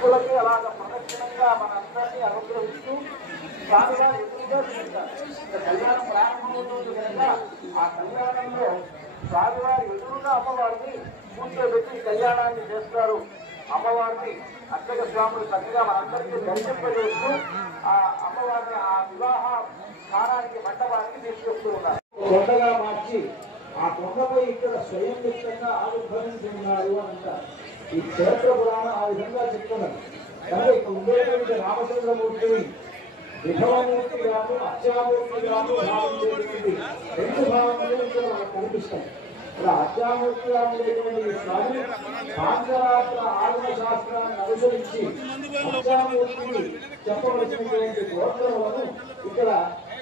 భక్తులకి అలాగ ప్రదక్షిణంగా మనందరినీ అనుగ్రహిస్తూ స్వామివారు ఎదురుగా తిరుగుతారు. కళ్యాణం ప్రారంభమవుతుంది కనుక ఆ కళ్యాణంలో స్వామివారి ఎదురుగా అమ్మవారిని కూర్చోబెట్టి కళ్యాణాన్ని చేస్తారు. అమ్మవారిని అర్చక స్వాములు చక్కగా మనందరికీ దర్శింపజేస్తూ ఆ అమ్మవారిని ఆ వివాహ స్థానానికి మండపానికి తీసుకొస్తూ ఉన్నారు. కొండగా మార్చి ఆ కొండపై ఇక్కడ స్వయం వ్యక్తంగా ఆవిర్భవించి ఉన్నారు అని అంటారు. ఈ క్షేత్ర పురాణం ఆ విధంగా చెప్తున్నారు. కనుక ఇక్కడ ఉండేటువంటి రామచంద్రమూర్తిని విభవమూర్తిగాను అర్చామూర్తిగాను భావించేటువంటి రెండు భావనలు ఇక్కడ మనకు కనిపిస్తాయి. ఇక్కడ అర్చామూర్తిగా ఉండేటువంటి స్వామి పాంచరాత్ర ఆగమ శాస్త్రాన్ని అనుసరించి అర్చామూర్తిని చెప్పవలసినటువంటి గోత్రములను ఇక్కడ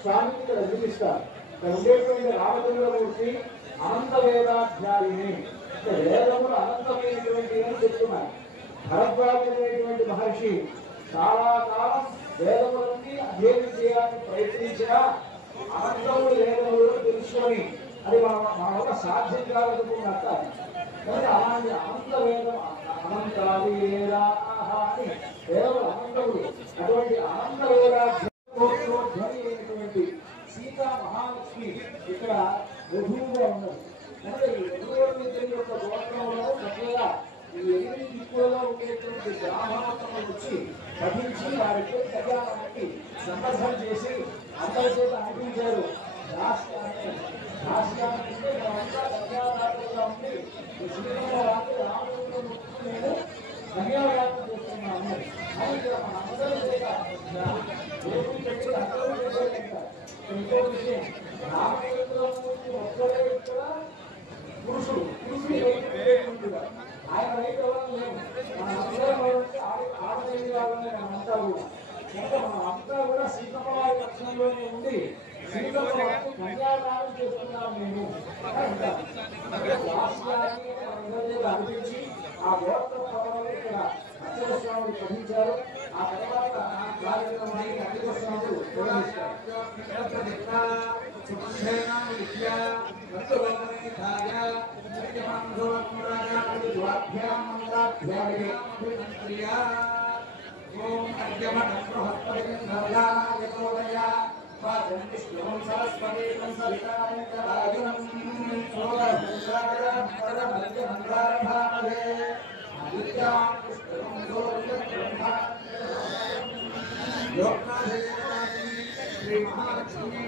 స్వామికి ఇక్కడ చూపిస్తారు. ఇక్కడ ఉండేటువంటి రామచంద్రమూర్తి అనంత వేదాధ్యాయుని, వేదములు అనంతమైనటువంటి అని చెప్తున్నారు. భరద్వాజుడైనటువంటి మహర్షి చాలా కాలం వేదములన్నీ అధ్యయనం చేయాలని ప్రయత్నించిన అనంతములు వేదములు తెలుసుకొని అది మన వల్ల సాధ్యం కాదనుకున్నట్ట. కానీ అలాంటి అనంత వేదం అనంతాది వేదా అని వేదములు అనంతములు, అటువంటి అనంత వేదాధ్యాయుని అయినటువంటి సీతా మహాలక్ష్మి ఇక్కడ వధువుగా ఉన్నది. అంటే ఈ వధువుల యొక్క గోత్రంలో చక్కగా ఈ 8 దిక్కులలో ఉండేటువంటి బ్రాహ్మణోత్తములు వచ్చి పఠించి వారికి కళ్యాణానికి సందర్భం చేసి అందరి చేత అనిపించారు. రాష్ట్రానికి మేమంతా కళ్యాణాలుగా ఉండి శ్రీరాముడు రామచంద్రుడు మేము ధన్యవాదాలు చేస్తున్నాము అని ఇక్కడ మనందరూ చేత ఇంకో విషయం, రామచంద్రమూర్తి ఒక్కడే ఇక్కడ పురుషుడు ఆయన రైతు ఎవరు లేవు. మనందరం ఆడదైవాళ్ళనే మనమంతా కూడా. కనుక మనమంతా కూడా సీతమ్మవారి పక్షంలోనే ఉండి సీతమ్మవారికి కన్యాదానం చేస్తున్నాం మేము అనిపించి ఆ గోత్ర పదవులు ఇక్కడ అర్చక స్వాములు గ్రహించారు. ఆ తర్వాత కార్యక్రమానికి అర్చక స్వాములు నిర్వహిస్తారు. శ్రీ మహాలక్ష్మి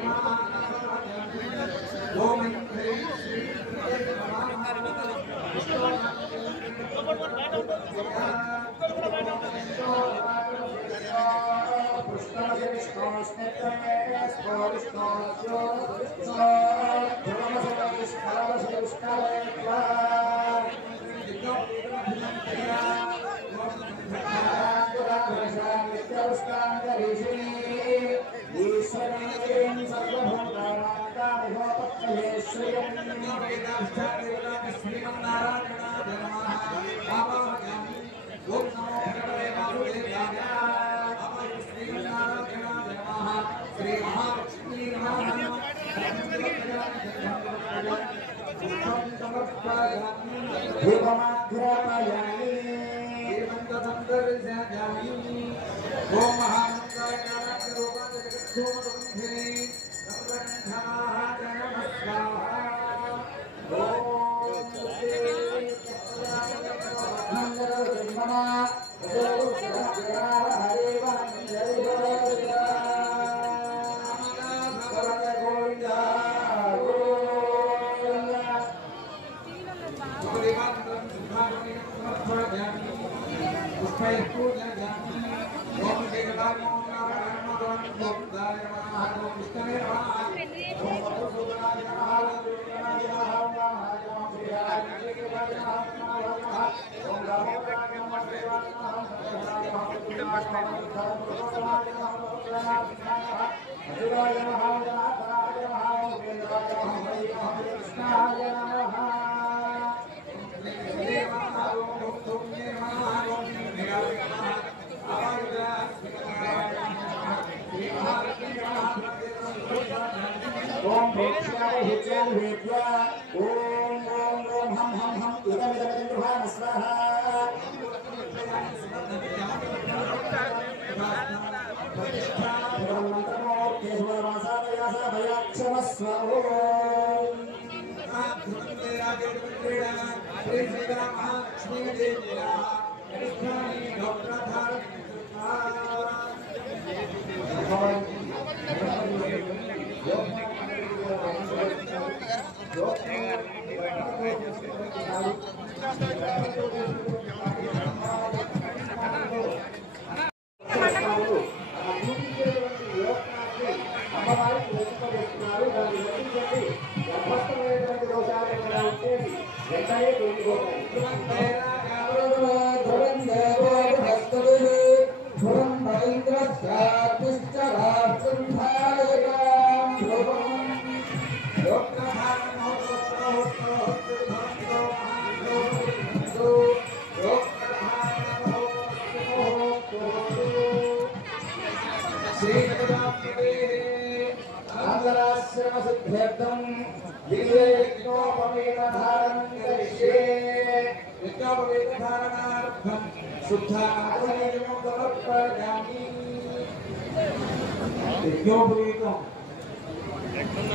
ఓం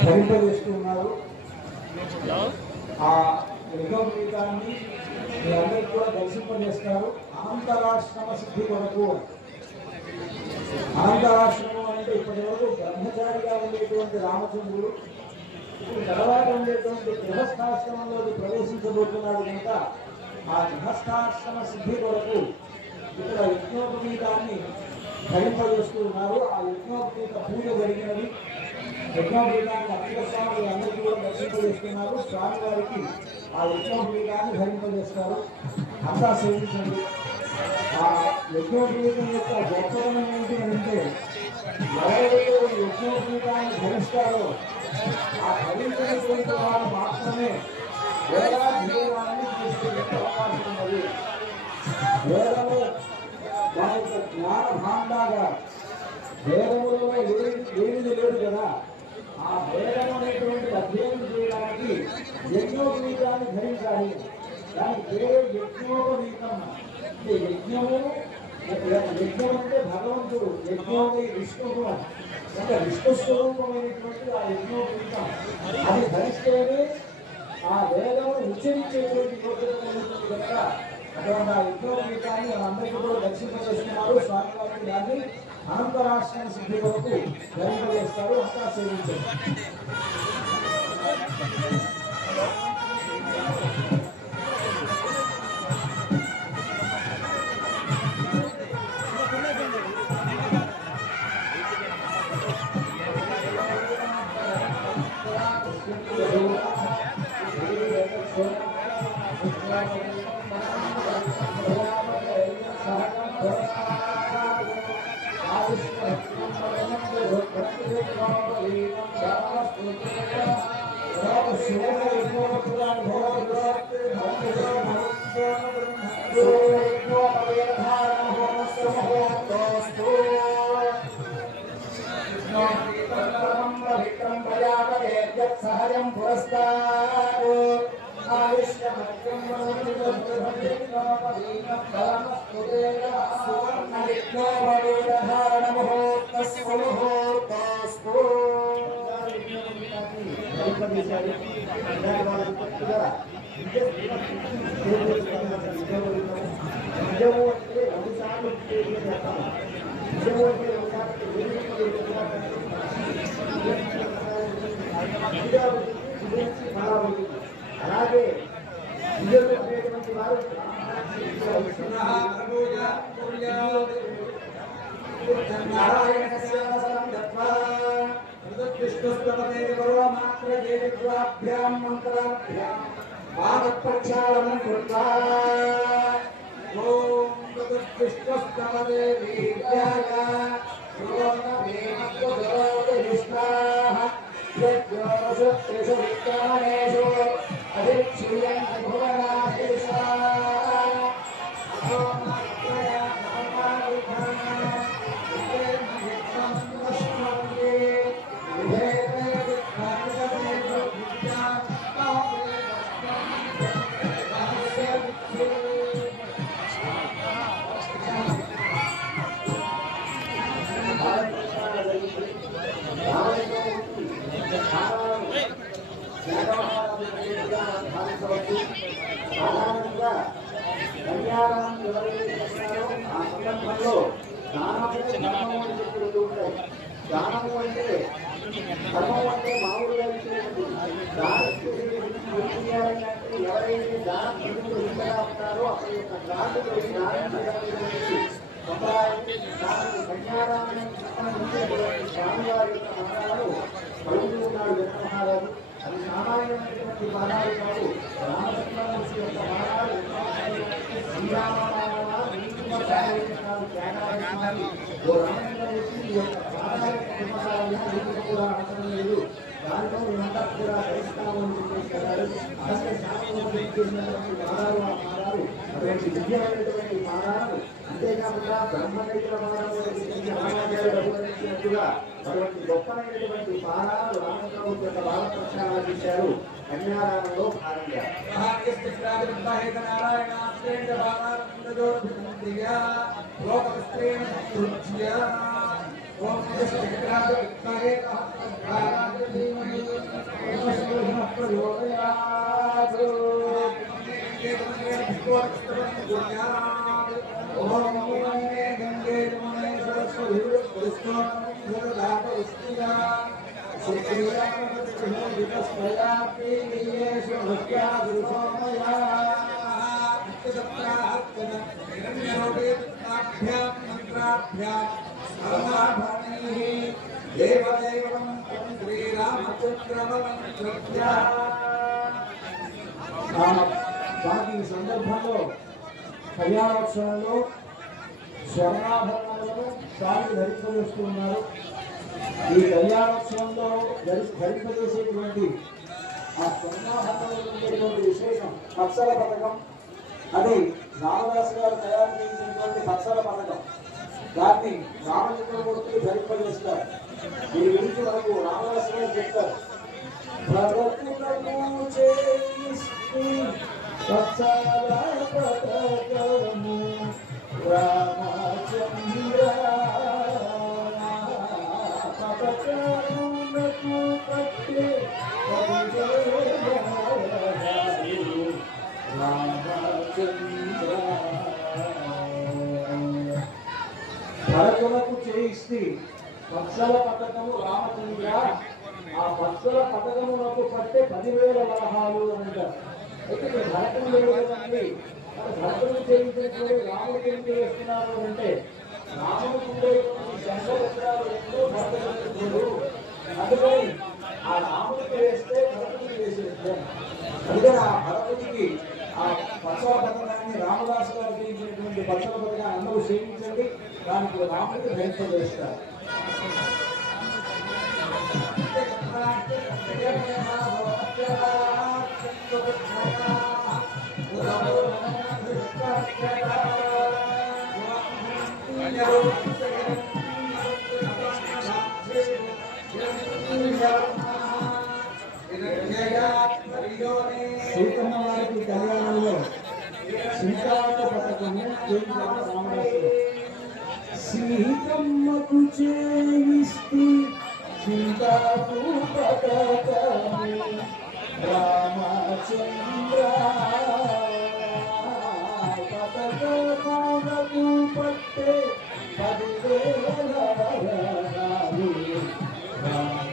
ధరింపజేస్తున్నారు. ఆ యజ్ఞోపవీతాన్ని మీ అందరికీ కూడా దర్శింపజేస్తారు. అనంతరాశ్రమ సిద్ధి కొరకు. అనంతరాశ్రమం అంటే ఇప్పటి వరకు బ్రహ్మచారిగా ఉండేటువంటి రామచంద్రుడు ఇప్పుడు తర్వాత ఉండేటువంటి గృహస్థాశ్రమంలోకి ప్రవేశించబోతున్నాడు కనుక ఆ గృహస్థాశ్రమ సిద్ధి కొరకు ఇక్కడ యజ్ఞోపవీతాన్ని ధరింపజేస్తూ ఉన్నారు. ఆ యజ్ఞోపవీత పూజ జరిగినది. యజ్ఞోపవీతాన్ని అక్షర స్వామి అందరికీ కూడా దర్శింపజేస్తున్నారు. స్వామివారికి ఆ యజ్ఞోపవీతాన్ని ధరింపజేస్తారు. అంతా సేవించండి. ఆ యజ్ఞోపవీతం యొక్క గొప్పతనం ఏంటి అంటే ఎవరైతే యజ్ఞోపవీతాన్ని ధరిస్తారో ఆ ధరించినటువంటి వారు మాత్రమే వేదాధ్యయనాన్ని తీసుకునే అవకాశం ఉన్నది. వేదము మన యొక్క జ్ఞాన భాండాగా వేదములలో ఏది లేదు కదా. ఆ వేదం అనేటువంటి అధ్యయనం చేయడానికి యజ్ఞోపవీతాన్ని ధరించాలి. దానికి పేరు యజ్ఞోపవీతం. యజ్ఞము యజ్ఞం అంటే భగవంతుడు, యజ్ఞోపై విష్ణువు అంటే విష్ణు స్వరూపమైనటువంటి ఆ యజ్ఞోపవీతం అది ధరిస్తేనే ఆ వేదము ఉచ్చరించేటువంటి యోగ్యత కలుగుతుంది కనుక అటువంటి ఆ యజ్ఞోపవీతాన్ని అందరికీ కూడా దర్శింపజేస్తున్నారు. స్వామివారికి దాన్ని అనంతరాశ్రమ సిద్ధి వరకు ధరింపజేస్తారు. అంతా సేవించారు. सहजं पुरस्तात् आयुष्यमत्यं वरुणितोपदीनं फलमस्तुतेन सुवर्णलिप्तोपवेदधारणमुहूर्तस्वमुहूर्तस्तु అలాగే విజయటువంటి వారు ప్రక్షాళనం కృత్వా ఓం విష్ణుస్తవదే వీర్యాయ यज्ञोषु विक्रमणेषु अधिक्षीयन्ति भुवनाधीशा ధర్మము అని చెప్పి రెండు ఉంటాయి. దానము అంటే ధర్మం అంటే మామూలుగా దానం చేయాలంటే ఎవరైతే దానం ఇంతగా ఉంటారో అతని యొక్క గ్రాంతులు దానం చేయడానికి స్వామివారి యొక్క మరణాలు పలుకుతూ ఉన్నాడు జగన్ మహారాజు. అది సామాన్యమైనటువంటి మరణాలు కాదు. రామచంద్రమూర్తి యొక్క మరణాలు రామచంద్రమూర్తి యొక్క ప్రాణాలను కూడా అవసరం లేదు. దాంట్లో మేమంతా కూడా కలిస్తాము అని చెప్పేస్తున్నారు. అలాగే శాస్త్రంలో చేసినటువంటి పాదాలు ఆ పాదాలు అటువంటి దివ్యమైనటువంటి పాదాలు. అంతేకాకుండా బ్రహ్మనైతుల పాదాలు అభివర్ణించినట్టుగా అటువంటి గొప్పనైనటువంటి పాదాలు రామచంద్రమూర్తి యొక్క భావ ప్రక్షాళన చేశారు కన్యాదానంలో భాగంగా. ఈ సందర్భంలో కళ్యాణోత్సవంలో స్వర్ణాభరణాలను స్వామి ధరింపజేస్తూ ఉన్నారు. ఈ కళ్యాణోత్సవంలో ధరింపజేసేటువంటి ఆ స్వర్ణాభరణంలో ఉండేటువంటి విశేషం పత్సల పథకం. అది రామదాసు గారు తయారు చేసినటువంటి పత్సల పథకం. దాన్ని రామచంద్రమూర్తి ధరింపజేస్తారు. దీని గురించి మనకు రామదాసు గారు చెప్తారు. రామచంద్ర భరతులకు చేయిస్తే పత్సల పథకము రామచంద్ర. ఆ పత్సల పథకములకు పట్టే 10,000 వరహాలు అంటారు. అయితే భరతం లేదు కదండి. భరతులు చేయించినటువంటి రాముడికి ఏం చేస్తున్నారు అంటే రాముడికి ఉండేటువంటి శంఖచక్రాలు ఎంతో భరతుడు. అందుకని ఆ రాముడికి వేస్తే భరతుడికి వేసేస్తాం. అందుకని ఆ భరతుడికి ఆ పత్సల పథకాన్ని రామదాసు గారు చేయించినటువంటి పత్సల పథకాన్ని అందరూ సేవించండి. దానికి రాముడికి ధరింపజేస్తారు. సీతమ్మ వారికి కళ్యాణంలో సింకాట పథకము రామదాసు. సీతమ్మకు చేయిస్తూ సింకాకు పథకము రామచంద్ర. పథకమునకు పట్టే 10,000 వరహాలు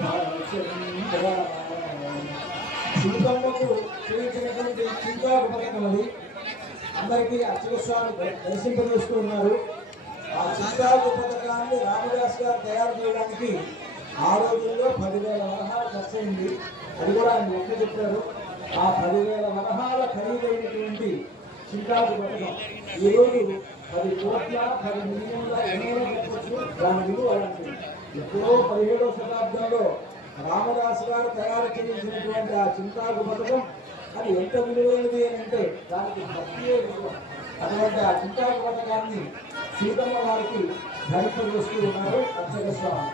రామచంద్ర. సీతమ్మకు చేయించినటువంటి సింకాకు పథకం అది అందరికీ అక్షరస్వామి దర్శింపజేస్తూ ఉన్నారు. ఆ సింకాకు పథకాన్ని రామదాస్ గారు తయారు చేయడానికి ఆ రోజుల్లో 10,000 వరహాలు ఖర్చు అయింది. అది కూడా ఆయన లెక్క చెప్పారు. ఆ 10,000 వరహాల ఖరీదైనటువంటి సింకాకు పథకం ఈరోజు 10 కోట్ల 10 మిలియన్ల ఎన్నో చెప్పచ్చు. దాని విలువ అలాంటిది. ఎప్పుడో 17వ శతాబ్దంలో రామదాసు గారు తయారు చేయించినటువంటి ఆ సింకాకు పథకం అది ఎంత విలువైనది అని అంటే దానికి భక్తియే విలువ. అటువంటి ఆ సింకాకు పథకాన్ని సీతమ్మ వారికి ధరింపజేస్తూ ఉన్నారు అర్చక స్వామి.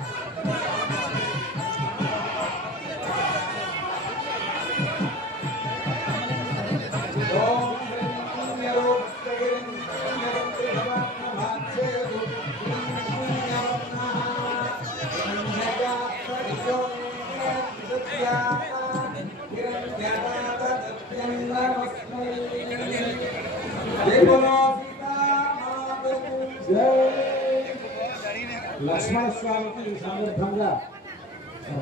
లక్ష్మణస్వామికి ఈ సందర్భంగా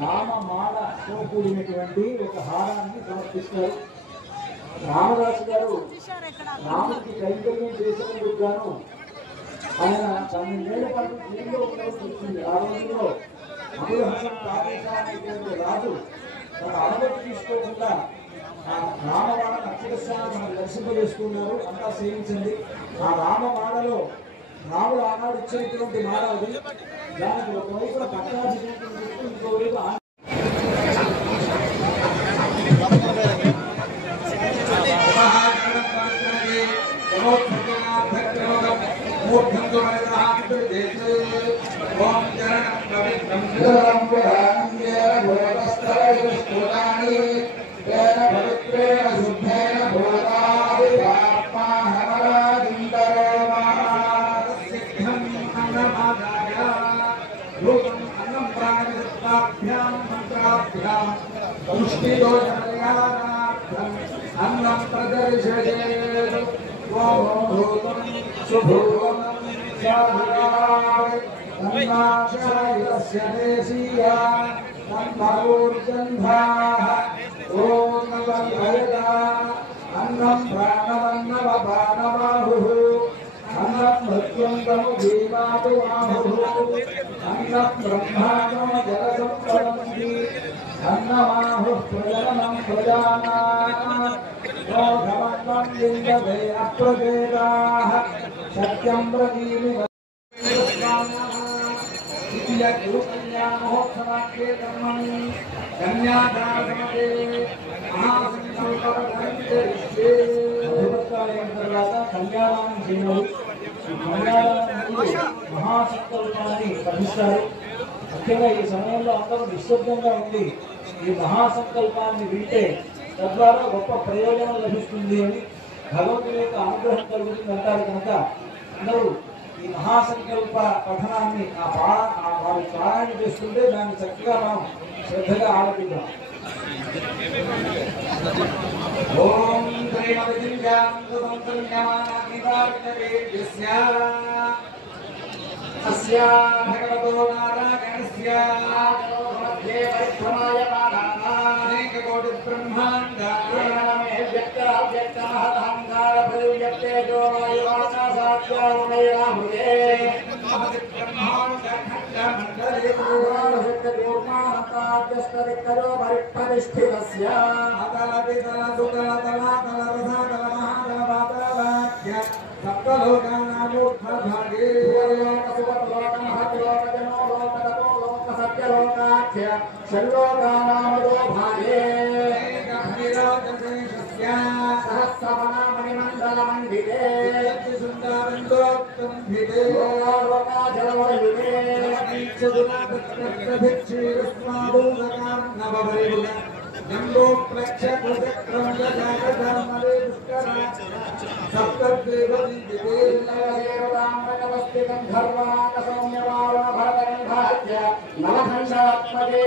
రామమాలతో కూడినటువంటి ఒక హారాన్ని సమర్పిస్తారు. రామదాసు గారు రాముడికి కైంకర్యం చేసేందుకు గాను ఆయన 12 ఏళ్ల పాటు జైల్లో ఉండవలసి వచ్చింది. ఆ రోజుల్లో అబుల్ హసన్ పాకిస్తాన్ రాజు తన అనుమతి తీసుకోకుండా రామమాల అక్షరస్వామి మనం దర్శింపజేసుకున్నారు. అంతా సేవించండి. ఆ రామమాలలో రాముడు ఆనాడు ఇచ్చినటువంటి మాల అది. దానికి ఒకవైపున పట్టాభిషేకం చేస్తూ ఇంకోవైపు अन्नं प्रदर्शयेत् भूतं सुभूतं शायस्य देशीया तन्मूर्जन्धाः ॐ नवभयदा अन्नं प्राणवन्नवपानवाहुः अन्नं मृत्युङ्गमु जीवातु आहुः अन्नं ब्रह्माणो जलसम्पदन्ति अन्नमाहुः प्रजननं प्रजानात् रोधमन्नं लिङ्गते अप्रभेदाः सत्यं ब्रवीमि इति गुरुकल्याणमहोत्सवाख्ये कर्मणि कन्यादानसमये महासंकल्पवदन्ते అధిపత్యాలైన తర్వాత కళ్యాణం చేయాలి. మహాసంకల్పాన్ని పఠిస్తారు. ముఖ్యంగా ఈ సమయంలో అందరూ నిశ్శబ్దంగా ఉండి ఈ మహాసంకల్పాన్ని వింటే తద్వారా గొప్ప ప్రయోజనం లభిస్తుంది అని భగవంతుని యొక్క అనుగ్రహం కలుగుతుంది అంటారు. కనుక అందరూ ఈ మహాసంకల్ప పఠనాన్ని వారి పారాయణ చేస్తుంటే దాన్ని చక్కగా మనం శ్రద్ధగా ఆలపిద్దాం. ఓం अस्या भगवतो नारायणस्य मध्ये परिभ्रमायमानानेक कोटि ब्रह्माण्डामे व्यक्ताव्यक्ताहंकार परिव्यक्तेजो वायुवासात्यावनैरामृते महति ब्रह्माण्डखण्डमण्डले पूर्वाणशक्तिपूर्वाणताद्यस्तरिक्तरो परिप्रतिष्ठितस्य अतलपितलसुतलतलातलरसातलमहातलपातलाख्य सप्तलोकानामूर्धभागे षण्लोकानामदो भागे सहस्रवनामणिमण्डलमण्डिते सुन्दरन्दोक्तम्भिते लोकाजलवयुते नवपरिभुग जम्बोप्लक्षकृतक्रम जागधर्मले पुष्करा सप्तदेवतां धर्माकसौम्यवारणभरतनिभाज्य नवखण्डात्मजे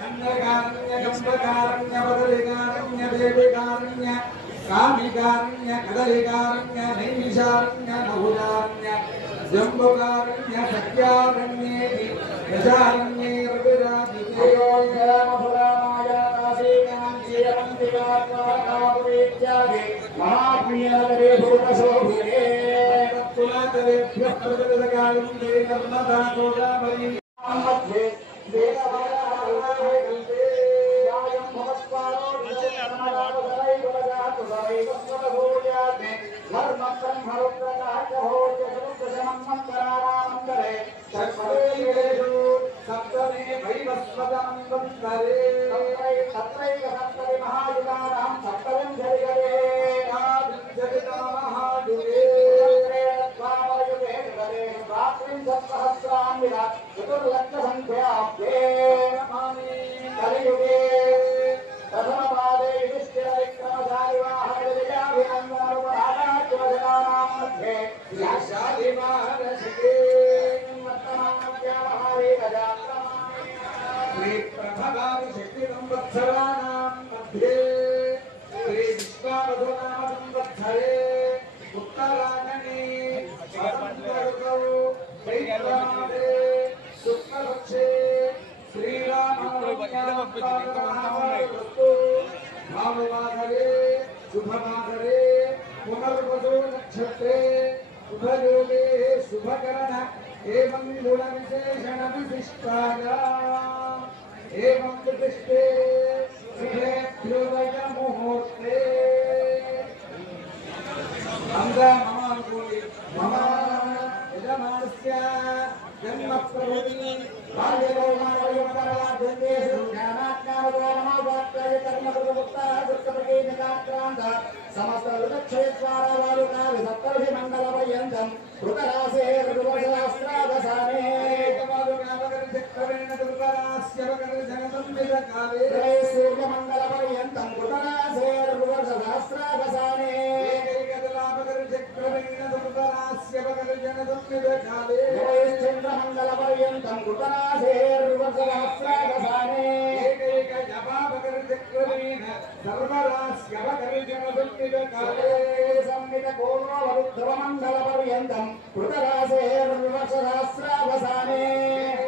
गन्धकारण्य गम्भकारण्य बदलिकारण्य देविकारण्य कामिकारण्य कदलिकारण्य नैमिषारण्य नभुजारण्य जम्बुकारण्य सख्यारण्येति दशारण्ये रविराजितेयो जलमधुरामाया काशीकाञ्चीरमन्दिरात्वाकापुरीत्यादि महाप्रियनगरे भूतशोभिरे तत्कुलातरेभ्यः प्रजलकालं ते नर्मदा गोदावरी मध्ये देववराहते यायं भवस्वारो निश्चयमनावदैव जातु दैव स्वभूयाते धर्मब्रह्मरुद्रनाथहोत्यसमुद्रशमन्मन्तरारामन्तरे षट्पदेषु सप्तमे वैवस्वतमन्वन्तरे तत्रैकसप्तरि महायुगानां सप्तविंशतिगरे विंशतितममहायुगे त्वामयुगे गरे द्वात्रिंशत्सहस्रान्वित चतुर्लक्षसङ्ख्याब्दे कलियुगे प्रथमपादे युधिष्ठिरविक्रमशालिवाहनविजयाभिनन्दनरुपरागाच्यवजनानां मध्ये व्यासादिमहर्षिके वर्तमानव्यावहारे गजात्रमाणि श्रीप्रभवादिशक्तिसंवत्सराणां मध्ये श्रीविश्वावसुनामसंवत्सरे उत्तरायणे वसन्तऋतौ चैत्रमासे भाववासरे शुभवासरे पुनर्वसो नक्षत्रे शुभयोगे शुभकरण एवं गुणविशेषण विशिष्टाय एवं विशिष्टे शुभेभ्योदय मुहूर्ते मम यजमानस्य जन्म प्रभृति समस्त मंडल पर्यंतम कृतरासे सूर्यमंडल पर्यंतम कृतरासे चंद्रमंडल पर्यंतम कृतरासेर्वसहस्रावसाने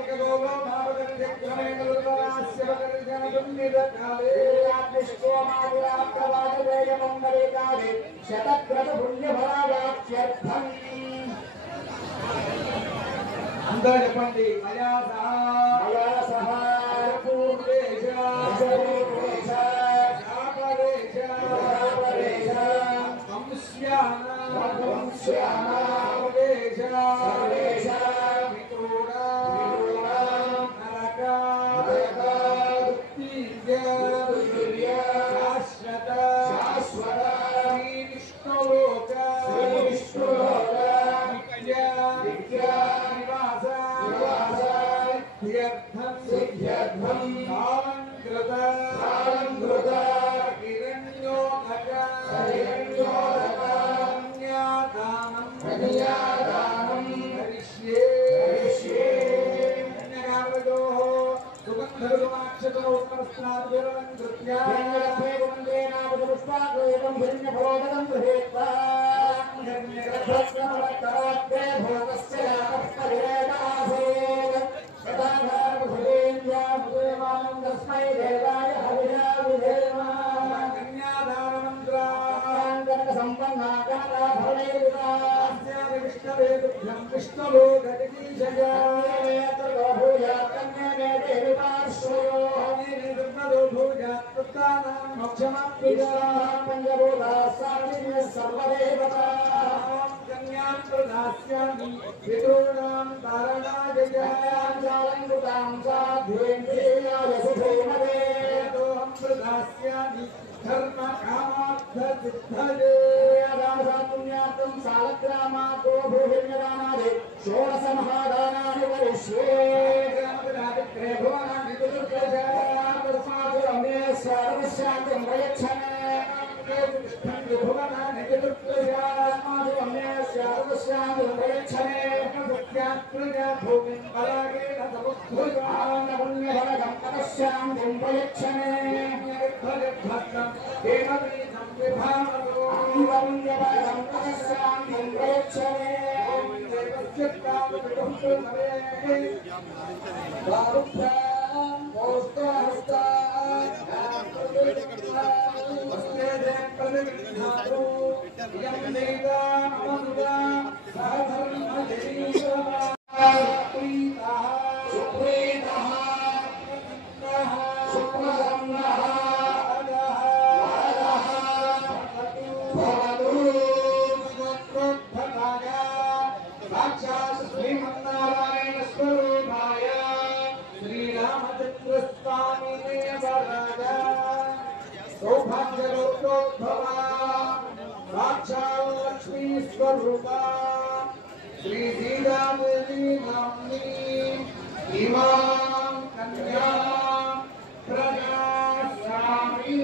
ध्रुवमंडल पर्यंतम कृतरासेर्वसहस्रावसाने शतक्रत पुण्यफलावाप्त्यर्थम् अंदर చెప్పండి అయాసహ పూర్వేశ పూర్వేశ శాపరేశ శాపరేశ వంశ్యాన వంశ్యాన సర్వేశ సర్వేశ మిత్రుడా మిత్రుడా నరక నరక దివ్య దివ్య శాశ్వత శాశ్వత శ్రీ విష్ణులోక శ్రీ విష్ణులోక నిత్య నిత్య सिद्ध्यर्थम कालंकृत कालंकृत हिरण्योदक हिरण्योदक कन्यादानं कन्यादानं करिष्ये करिष्ये कन्यागारजोः सुगन्धर्वमाक्षतोत्तरस्नाद्विरलं कृत्या पुष्पाद्वैतं हिरण्यफलोदकं गृहीत्वा हिरण्यगर्भस्वरवत्तरात्रे भोगस्य यातः तस्मै देवाय हविषा विधेम कन्यादानमन्त्राङ्गन सम्पन्ना कनका फलैर्विदास्य विष्णवे तुभ्यं विष्णुलोकजगदीशया भूयात् कन्ये मे देवि पार्श्वयो निर्मलो भूयात् तत्तानां मोक्षमाप्नुयाः पञ्चभूताः साक्षिण्यः सर्वदेवताः कन्यां प्रदास्यामि पितॄणां तारणाय जालङ्कृतां साध्वेन्द्रियाय सुधीमते तोऽहं प्रदास्यामि धर्म कामार्थ सिद्धये पुण्यार्थं सालग्रामात् भूहिर्यदानादि षोडश महादानानि करिष्ये भुवनानि चतुर्दशामे सर्वशान्तिं प्रयच्छने भुवनानि चतुर्दशामे सर्वशान्तिं प्रयच्छने सत्यात्मजा भूमिं परागेण समुद्धुजानपुण्यफलकं तपश्शान्तिं प्रयच्छने भद्रं देववीतं विभावतो अन्वपुण्यफलकं तपश्शान्तिं प्रयच्छने लक्ष्मी स्वरूपा श्री सीतादेवी नाम्नी इमां कन्या प्रदास्यामि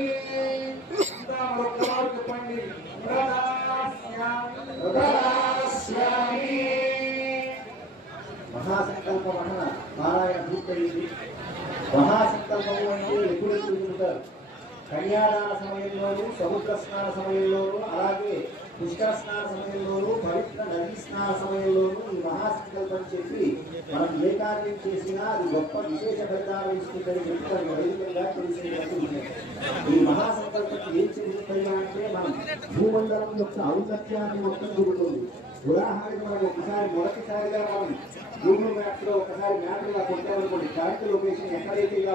महासंकल्पम नारायण भूतैति महासंकल्पము అంటే ఎప్పుడు తిరుగుతారు కన్యాదాన సమయంలోనూ సముద్ర స్నాన సమయంలోనూ అలాగే పుష్కర స్నాన సమయంలోనూ పవిత్ర నదీ స్నాన సమయంలోనూ ఈ మహాసంకల్పం చెప్పి మనం ఏకా కార్యం చేసినా అది గొప్ప విశేష ఫలితాలు ఇస్తుందని చెప్తారు. వైదికంగా తెలిసినటువంటి ఈ మహాసంకల్పం ఏం చెబుతుందా అంటే మనం భూమండలం యొక్క ఔన్నత్యాన్ని మొత్తం చూపుతుంది. ఉదాహరణకు మనం మొదటిసారిగా మనం గూగుల్ మ్యాప్స్ లో ఒకసారి మ్యాప్ ఇలా కొట్టామనుకోండి, కరెక్ట్ లొకేషన్ ఎక్కడైతే ఇలా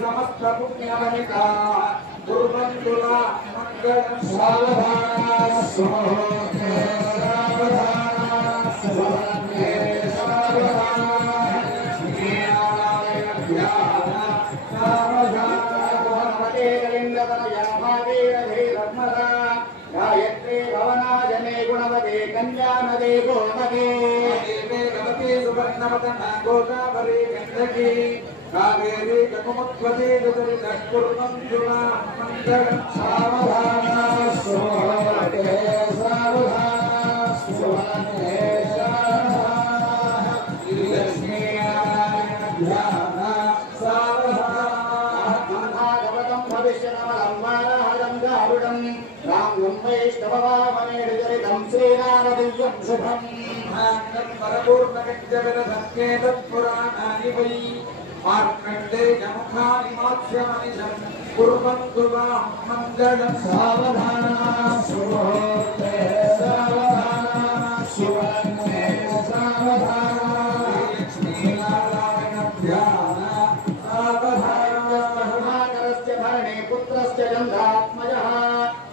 समस्त पुण्यवनिका दुर्बंधुला मंगलम सावधान सुमोते सावधान सुमोते सावधान श्रीनारायण ध्यान सावधान भगवते लिंगतनया महावीर धीरमदा गायत्री भवनाजने गुणवते कन्यानदे गोमते देवे गवते सुवर्णवदना गोदावरी गंडकी कावेरी ककुमुत्वते दुरितकुर्वन्धुना मङ्गलं सावधान सुमोते सावधान सुमोते सावधान लक्ष्मीनारायण ध्यान सावधान भागवतं भविष्यनमलं वाराहं गारुडं रामं वैष्णववामनेडुचरितं श्रीरामदिव्यं शुभं भागं परपूर्णगञ्जविरसङ्केतत्पुराणानि वै मार्कण्डेयमुखानि मात्स्यमनिशं कुर्वन्तु वां मङ्गलं सावधान सुमोते सावधान सुवर्णे सावधान लक्ष्मीनारायण ध्यान सावधानस्य भरणे पुत्रस्य गन्धात्मजः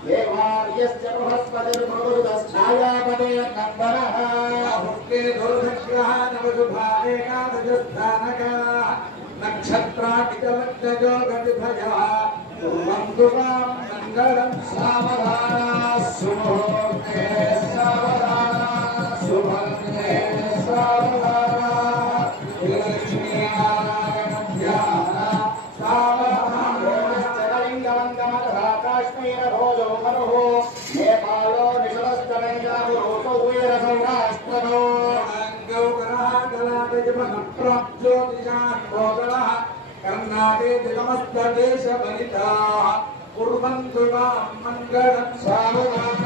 देवार्यस्य बृहस्पतिर्मरुदश्छायापदे नन्दनः भुक्ते दुर्धग्रहानवशुभानेकादशस्थानका नक्षत्राटिकलग्नयोगविभया कुर्वन्तु वां मङ्गलं सावधान सुमोते सावधान सुवर्णे सावधान लक्ष्मीनारायण ध्यान सावधान लिङ्गमङ्गमतः काश्मीरभोजो मरुः नेपालो निषदस्तरङ्गामुरोसौ वीरसौराष्ट्रनो कर्नाटे जगमस्तदेशबलिताः कुर्वन्तु वां मङ्गलं सावधान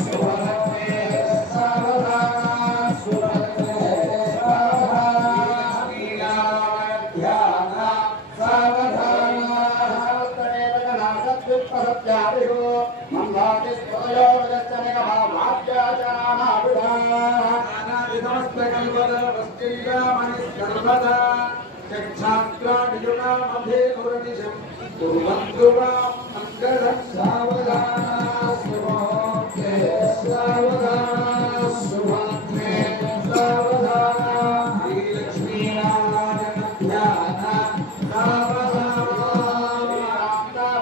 सुवर्णे सावधान सुवर्णे सावधान श्रीनारायण ध्यान सावधान सत्युत्पसत्यादिषु मन्दाति स्पदयो वजस्तनिकभावाद्याचानाभिधानादिसमस्तकल्पदवस्तिर्यामणिस्कल्पदा चक्षाग्राणियुगामध्ये मुरनिशं कुर्वन्तु वां मङ्गलं सावधान सुमोते सावधान सुवर्णे सावधान श्रीलक्ष्मीनारायण ध्यान सावधान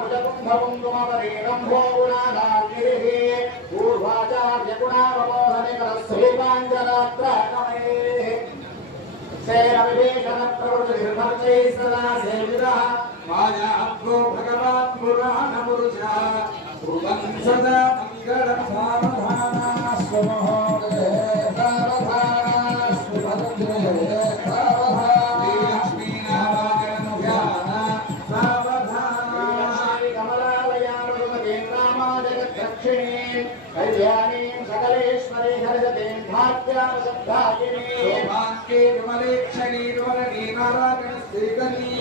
भुजकुम्भकुङ्कुमपरीरम्भो गुणानागिरिः पूर्वाचार्यगुणावबोधनिकरस्यैवाञ्जलात्राकमये शैरविभीषणप्रवृतिर्भक्तैः सदा सेवितः मायाभ्यो भगवान् पुराणपुरुषः कुर्वन् सदा मङ्गलं सावधान सुमोते सावधान सुभद्रे सावधान श्रीलक्ष्मीनारायण ध्यान सावधान कमलालयानुपतीं रामाजगद्दक्षिणीं कल्याणीं सकलेश्वरी हरिजतीं भाग्यावसद्धायिनीं सौभाग्ये विमलेक्षणीर्वरणी नारायणस्तेकनी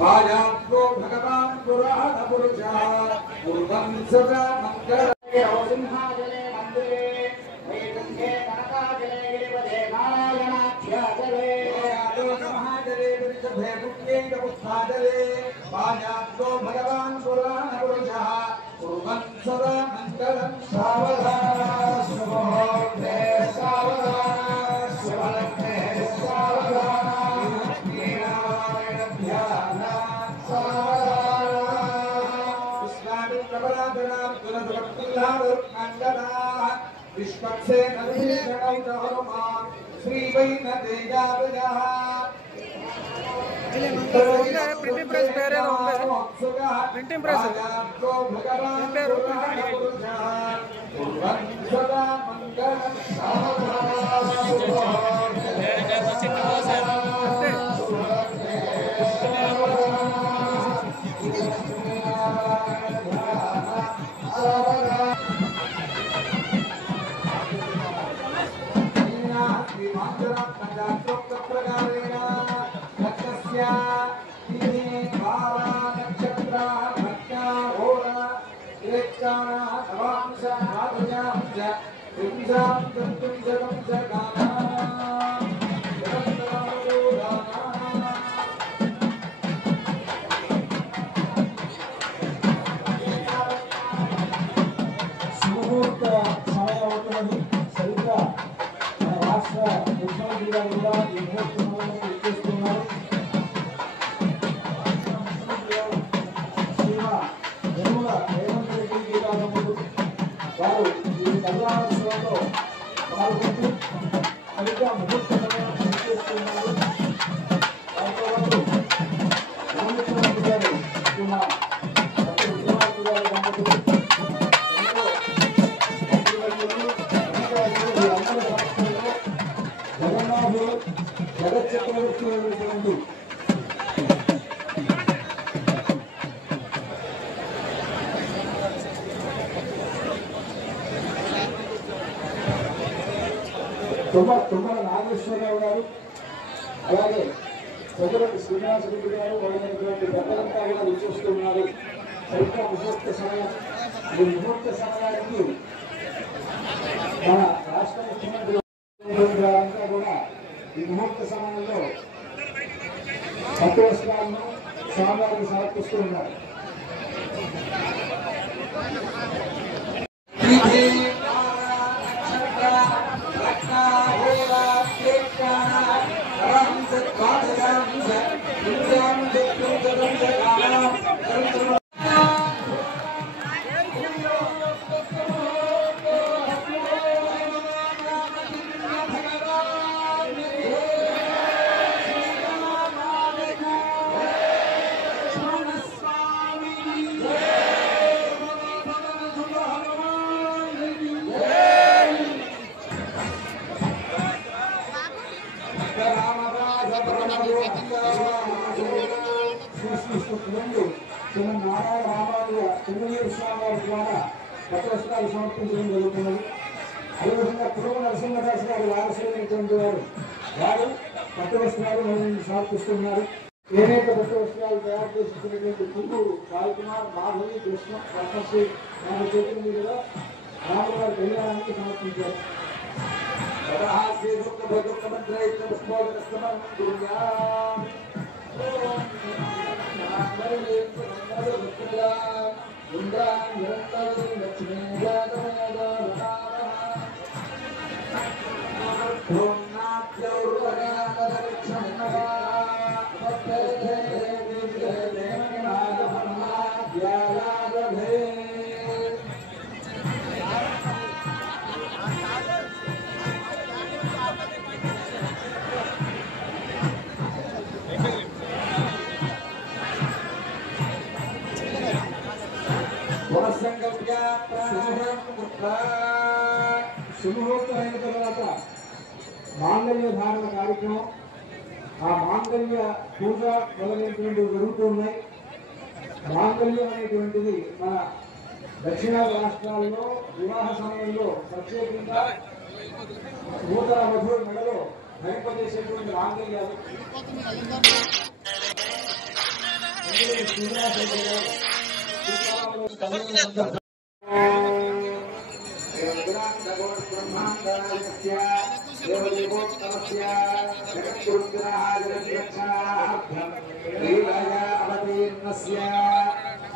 पायाभ्यो भगवान् पुराणपुरुषः कुर्वन् सदा मङ्गलं सिंहाचले मन्दिरे वैकुण्ठे कनकाचले गिरिपदे नारायणाख्याचले भगवान् पुराणपुरुषः कुर्वन् सदा मङ्गलं सावधान सुमुहूर्ते सावधान सुवर्णे सावधान ध्यान सावधान विश्वामित्रपराधनां कुलभक्तिलाभमङ्गलाः विश्वक्सेन विभीषणौतहरुमा श्रीवैनतेजावजः प्रिंटिंग प्रेस पेरे प्रिंटिंग प्रेस తుమ్మల నాగేశ్వరరావు గారు, అలాగే పొగరటి శ్రీనివాసరెడ్డి గారు మొదలైనటువంటి పెద్దలంతా కూడా విచ్చేస్తున్నారు. సరిగ్గా ముహూర్త సమయం. ఈ ముహూర్త సమయానికి మన రాష్ట్ర ముఖ్యమంత్రి గారంతా కూడా ఈ ముహూర్త సమయంలో పట్టు వస్త్రాలను స్వామివారికి సమర్పిస్తూ ఉన్నారు. నారాయణ రామానుజ చెన్నమూరి స్వామి వారి ద్వారా పట్టవస్త్రాలు సమర్పించడం జరుగుతున్నది. అదేవిధంగా పురుగు నరసింహదాస్ గారి వారసులైనటువంటి వారు పట్టవస్త్రాలు సమర్పిస్తున్నారు. చేనేత పట్టవస్త్రాలు తయారు చేసినటువంటి పురుగు రాయకుమార్, మాధవి, కృష్ణ, ప్రశస్తి మన చేతుల మీదుగా రాములవారి కళ్యాణానికి సమర్పించారు. శుభముహూర్తం అయిన తర్వాత మాంగళ్య ధారణ కార్యక్రమం, ఆ మాంగళ్య పూజ మొదలైనటువంటివి జరుగుతున్నాయి. మాంగళ్యం అనేటువంటిది మన దక్షిణాది రాష్ట్రాల్లో వివాహ సమయంలో ప్రత్యేకంగా నూతన మధుర మెడలో ధరింపజేసేటువంటి మాంగళ్యాలు. समस्य जगद्गुरुग्रह जगद्रक्षणार्थं लीलया अवतीर्णस्य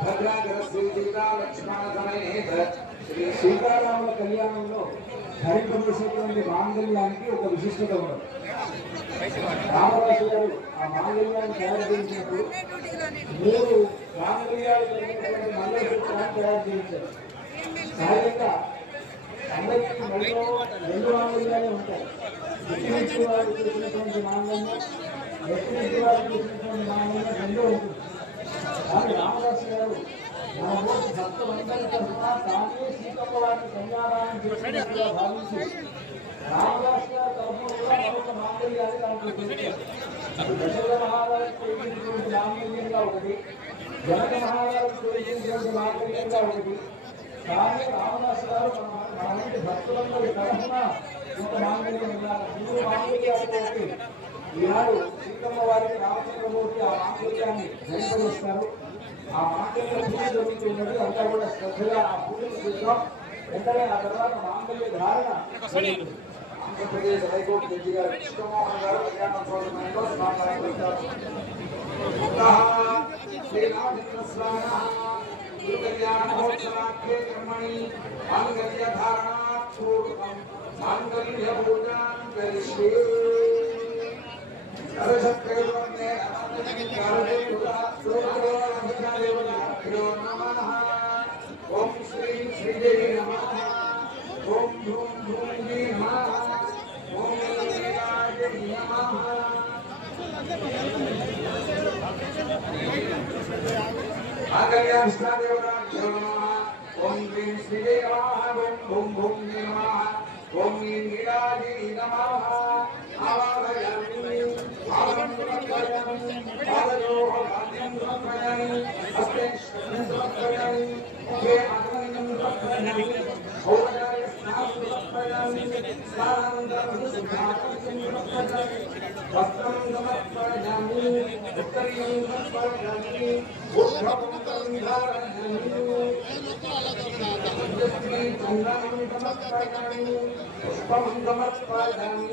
भद्राचलस्य सीतालक्ष्मण समेत శ్రీ సీతారాముల కళ్యాణంలో ధరింపజేసేటువంటి మాంగళ్యానికి ఒక విశిష్టత ఉన్నది. రామదాసు గారు ఆ మాంగళ్యాన్ని తయారు చేసినప్పుడు 3 మాంగళ్యాలు కలిగినటువంటి మంగళసూత్రాన్ని తయారు చేయించారు. సహజంగా అందరికీ మెడలో 2 మాంగళ్యాలే ఉంటాయి. ఎత్తినెత్తి వారు చేసినటువంటి మాంగళ్యం, ఎత్తినెత్తి వారు చేసినటువంటి మాంగళ్యం 2 ఉంటుంది. కానీ రామదాసు గారు మన ఊరి భక్తులందరి తరఫున తానే సీతమ్మ వారిని కన్యాదానం చేసినట్టుగా భావించి రామదాసు గారి తరఫున కూడా మరొక మాంగళ్యాన్ని దాంట్లో చేశారు. దశరథ మహారాజుకు చేసినటువంటి మాంగళ్యంగా ఒకటి, జనక మహారాజుకు చేసినటువంటి మాంగళ్యంగా ఒకటి, కానీ రామదాసు గారు మన వంటి భక్తులందరి తరఫున ఒక మాంగళ్యం ఉన్నారు. 3 మాంగళ్యాలతో ఒకటి. ఈనాడు సీతమ్మ వారికి రామచంద్రమూర్తి ఆ మాంగళ్యాన్ని ధరింపజేస్తారు. ఆ మాంగళ్య పూజ జరుగుతున్నది. అంతా కూడా శ్రద్ధగా ఆ పూజను చూద్దాం. వెంటనే ఆ తర్వాత మాంగళ్య ధారణ ఆంధ్రప్రదేశ్ హైకోర్టు జడ్జి గారు కృష్ణమోహన్ గారు కళ్యాణోత్సవంలో స్నానాలు గురుకళ్యాణోత్సవాఖ్యే కర్మణి మాంగళ్య ధారణాపూర్వకం మాంగళ్య పూజాం కరిష్యే ఓం శ్రీ శ్రీదేవి నమః ఓం ధూం ధూం జీ నమః ఓం శ్రీరాజీ నమః ఆకల్యాష్టాదేవతాభ్యో నమః ఓం శ్రీం శ్రీదేవి నమః ఓం ధూం ధూం జీ నమః ఓం శ్రీరాజీ నమః ఆవాహయామి ఆవం సమర్పయామి పాదయోః భాగ్యం సమర్పయామి హస్తే శ్రీం సమర్పయామి ముఖే ఆగమనం సమర్పయామి ఔపచారిక స్నానం సమర్పయామి స్నానానంతరం సుధాకరం సమర్పయామి వస్త్రం సమర్పయామి ఉత్తరీయం సమర్పయామి ఉద్ధవం ధారయామి చందనం సమర్పయామి పుష్పం సమర్పయామి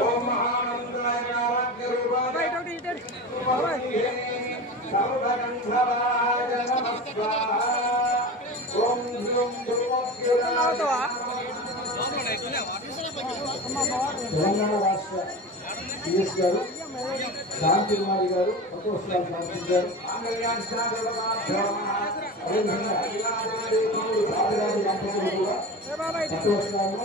ఓం మహానందాయ నారాయణ సర్వగంధరాజ నమః ఓం హ్రీం తెలంగాణ రాష్ట్ర సిఎస్ గారు శాంతి కుమారి గారు కొత్త వస్త్రాలు సమర్పించారు. అదేవిధంగా రాజరాజు దంపతులు కూడా కొత్త వస్త్రాలు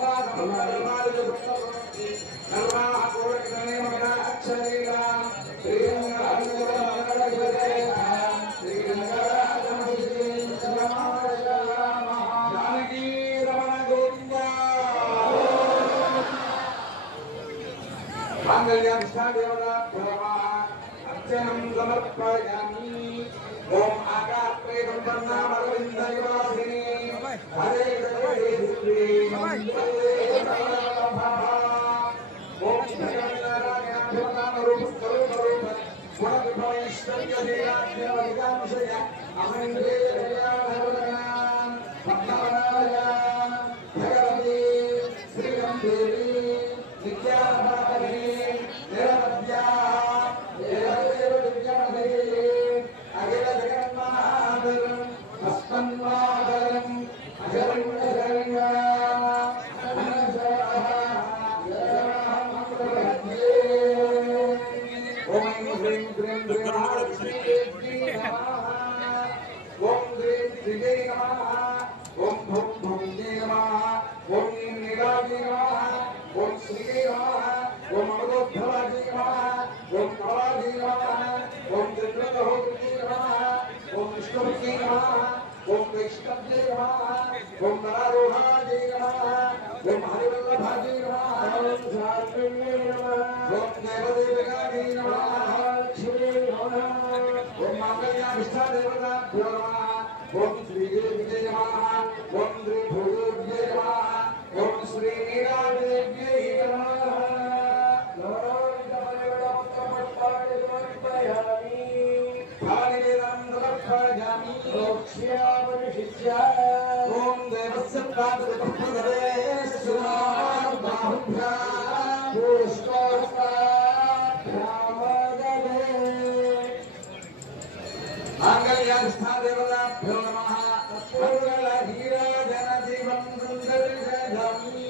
अर्चनं समर्पयामि ओम आकाशे संपन्नामरविन्दनिवासिने हरे जगदीश्वरी ओम भगवन्नारायणाभ्यवतामरूपस्वरूपरूप गुणविभवैश्वर्यशीलाभ्यवधिकांशय अहङ्गे कल्याणवदनां पद्मवनायां भगवती श्रीरङ्गेरी विद्याभावने निरवद्या देवदेव विद्यामधे अखिल जगन्मातरं हस्तन्वादरं अजरण्यशरण्या अनसरः जयमहमन्त्रभद्ये ॐ ह्रीं क्लीं क्लीं महालक्ष्मीदेवी नमः ॐ ह्रीं श्रीदेवी नमः ॐ भुं भुं जय नमः ॐ ह्रीं नीलाजी नमः ॐ श्रीदेवी नमः ॐ अमृतोद्भवाजी नमः ॐ कमलाजी नमः ॐ चन्द्रहोत्री नमः ॐ विष्णुपत्नी नमः ॐ वैष्णव्यै नमः ॐ नरारोहाजी नमः ॐ हरिवल्लभाजी नमः ॐ शार्ङ्गिण्यै नमः ॐ देवदेवकाजी नमः लक्ष्मी नमः ॐ माङ्गल्याभिष्टादेवताभ्यो नमः ॐ श्रीदेव्यै नमः ॐ श्रीभूदेव्यै नमः ॐ श्रीनीलादेव्यै नमः ॐ देवताभ्यो नमः मंगल हीरा जन जीवन सुंदर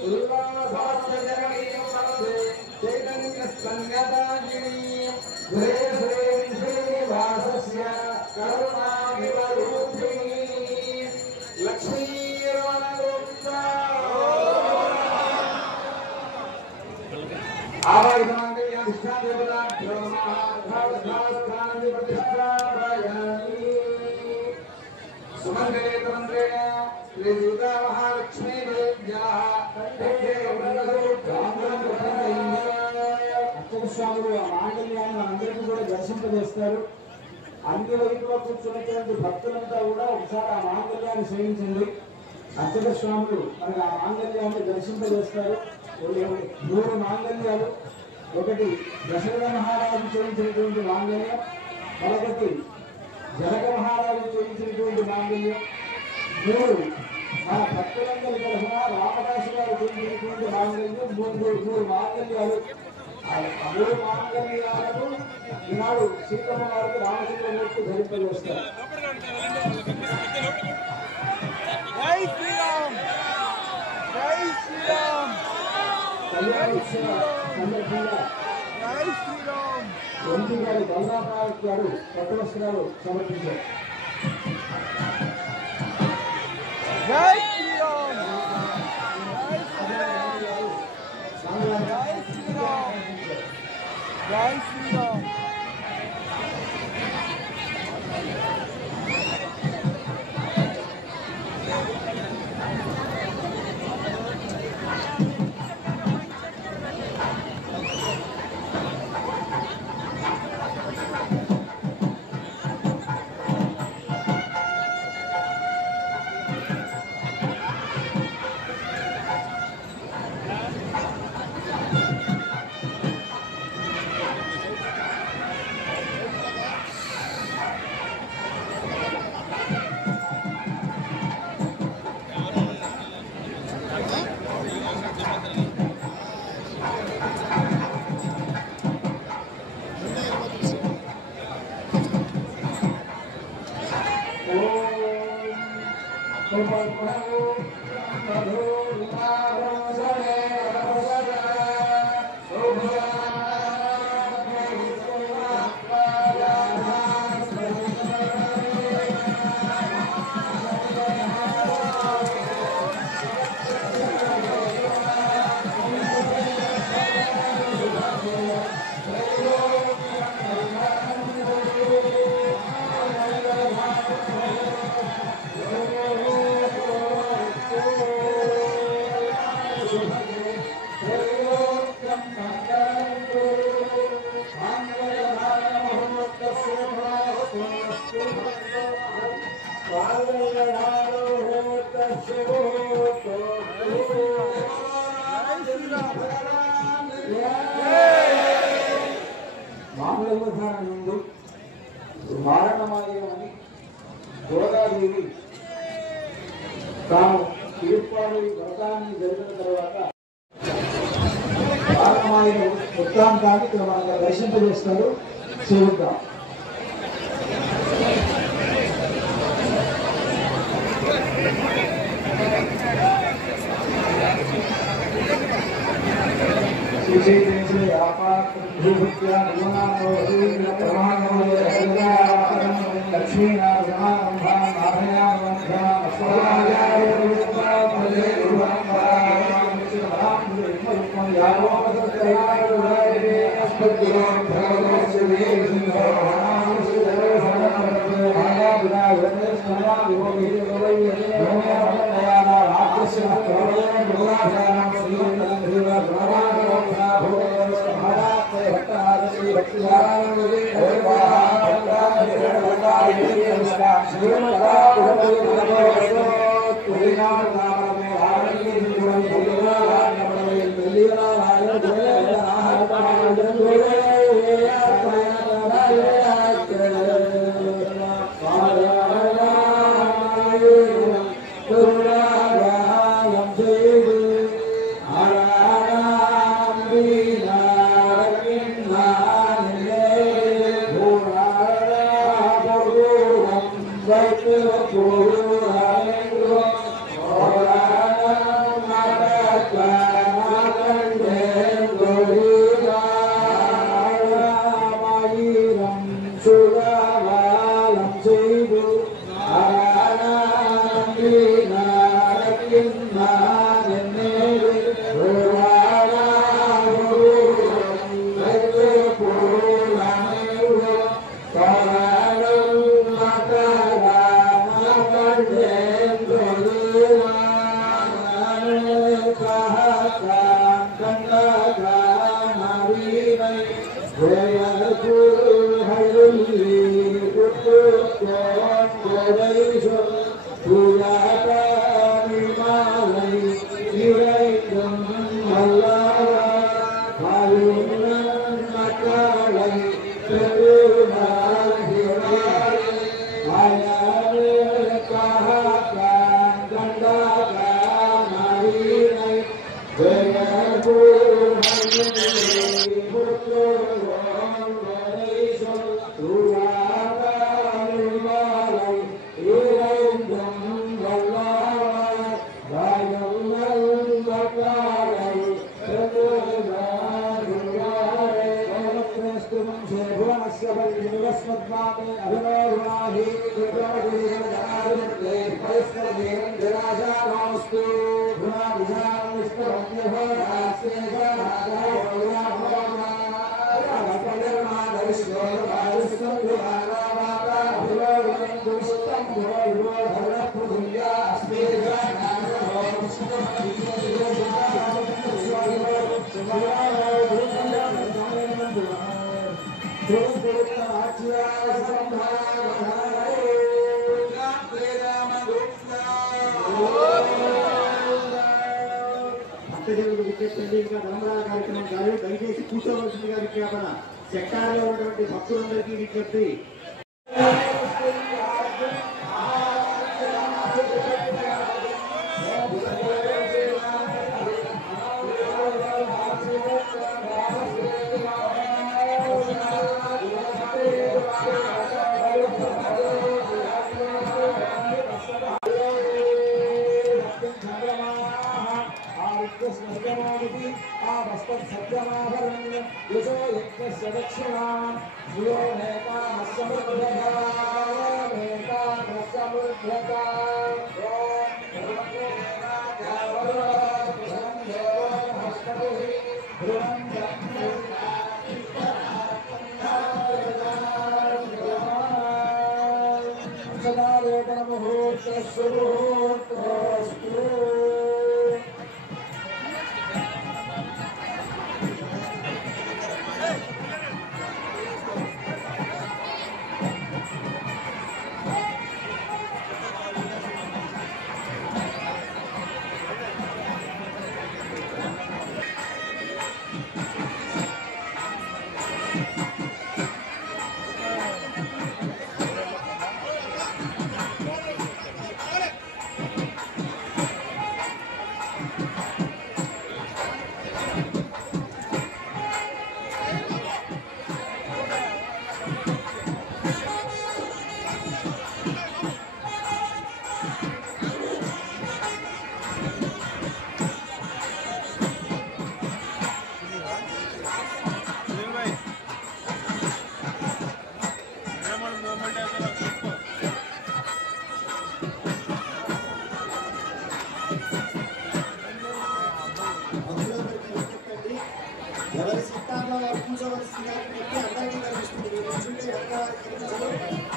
उल्लासजननीं वन्दे चैतन्य संगतागिनीं श्री श्रीनिवासस्य करुणाविवरूपिणीं लक्ष्मीरमणगोप्ता आवाहितमङ्गल्याधिष्ठा देवताभ्यो सुमंगले तमंत्रेण श्री दुर्गा महालक्ष्मी देव्याः అర్చక స్వాములు ఆ మాంగళ్యాన్ని అందరికీ కూడా దర్శింపజేస్తారు. అన్ని వైపులో కూర్చున్నటువంటి భక్తులంతా కూడా ఒకసారి ఆ మాంగళ్యాన్ని సేవించండి. అర్చక స్వాములు మనకి ఆ మాంగళ్యాన్ని దర్శింపజేస్తారు. 3 మాంగళ్యాలు, ఒకటి దశరథ మహారాజు చేయించినటువంటి మాంగళ్యం, మరొకటి జనక మహారాజు చేయించినటువంటి మాంగళ్యం, 3 మన భక్తులందరి తరఫున రామదాసు గారు చేయించినటువంటి మాంగళ్యం, 3 మాంగళ్యాలు. ఆ 3 మాంగళ్యాలను ఈనాడు సీతమ్మ వారికి రామచంద్రమూర్తి ధరింపజేస్తారు. జై శ్రీరామ్, జై శ్రీరామ్, కళ్యాణోత్సవ సందర్భంగా జై శ్రీరామ్. ఎంపీ గారు బలరామరావు గారు కొత్త వస్త్రాలు సమర్పించారు. జై శ్రీరామ్, జై శ్రీరామ్, జై శ్రీరామ్, జై శ్రీరామ్. మామూలుగా నుండి మారణమాయమని గోదాదేవి తాను తిరుప్పాడు వ్రతాన్ని జరిగిన తర్వాత మారణమాయ వృత్తాంతాన్ని ఇక్కడ మనకు దర్శింపజేస్తారు. చూద్దాం. భక్తి భక్తదేవుడు విచ్చేస్తుంది. ఇంకా ధర్మరాజ కార్యక్రమం కాదు, దయచేసి కూర్చోవలసిందిగా విజ్ఞాపన. సెక్టార్లో ఉన్నటువంటి భక్తులందరికీ విజ్ఞప్తి. ఎవరి సిద్ధాంలో కూర్చోవలసిందిగా అందరికీ కనిపిస్తుంది.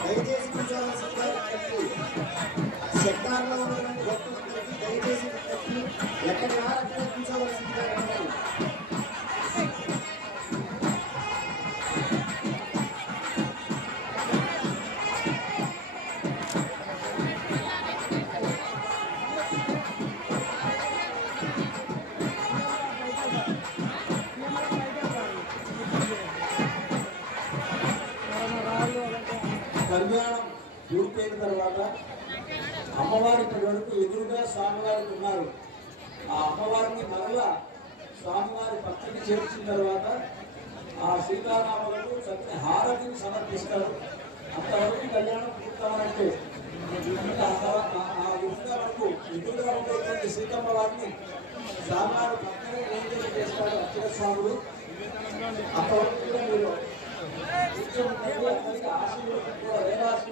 దయచేసి కూర్చోవలసిందిగా సెక్టార్లో ఉన్నటువంటి భక్తులందరికీ దయచేసి ఎక్కడ అక్కడ కూర్చోవలసిందిగా అన్నారు. కళ్యాణం పూర్తయిన తర్వాత అమ్మవారి ఇక్కడి వరకు ఎదురుగా స్వామివారికి ఉన్నారు. ఆ అమ్మవారిని మరలా స్వామివారి పక్కకి చేర్చిన తర్వాత ఆ సీతారాములకు చక్కని హారతిని సమర్పిస్తారు. అంతవరకు కళ్యాణం పూర్తవనట్టే. ఆ ఎదురుగా వరకు ఎదురుగా ఉండేటువంటి సీతమ్మ వారిని స్వామివారి పక్కనే నైవేద్యం చేస్తారు అక్షర స్వాములు. అంతవరకు కూడా మీరు వేరాశి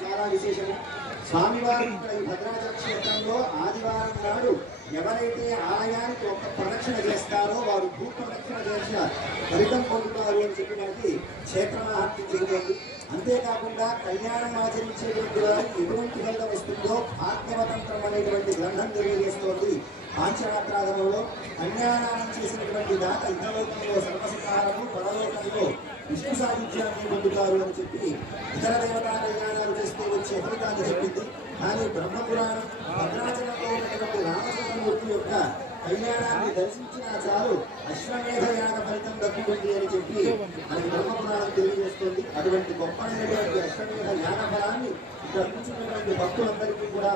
చాలా విశేషం. స్వామివారి భద్రాచల క్షేత్రంలో ఆదివారం నాడు ఎవరైతే ఆలయానికి ఒక ప్రదక్షిణ చేస్తారో వారు భూ ప్రదక్షిణ చేసిన ఫలితం పొందుతారు అని చెప్పి మనకి క్షేత్రమహత్యం చెబుతుంది. అంతేకాకుండా కళ్యాణం ఆచరించేటువంటి వారికి ఎటువంటి ఫలితం వస్తుందో భాగ్యవతంత్రం అనేటువంటి గ్రంథం తెలియజేస్తోంది. పాంచరాత్రాగమంలో కళ్యాణాన్ని చేసినటువంటి దాత ఇహలోకంలో సర్వసంహారము, పరలోకంలో విష్ణు సాహిత్యాన్ని పొందుతారు అని చెప్పి ఇతర దేవతా కళ్యాణాలు చేస్తూ వచ్చే ఫలితాన్ని చెప్పింది. కానీ బ్రహ్మపురాణం భద్రాచలంలో ఉన్నటువంటి రామచంద్రమూర్తి యొక్క కళ్యాణాన్ని దర్శించినా చాలు అశ్వమేధ యాగ ఫలితం దక్కుతుంది అని చెప్పి మనకి బ్రహ్మపురాణం తెలియజేస్తుంది. అటువంటి గొప్పనైనటువంటి అశ్వమేధ యాగ ఫలాన్ని ఇక్కడ కూర్చున్నటువంటి భక్తులందరికీ కూడా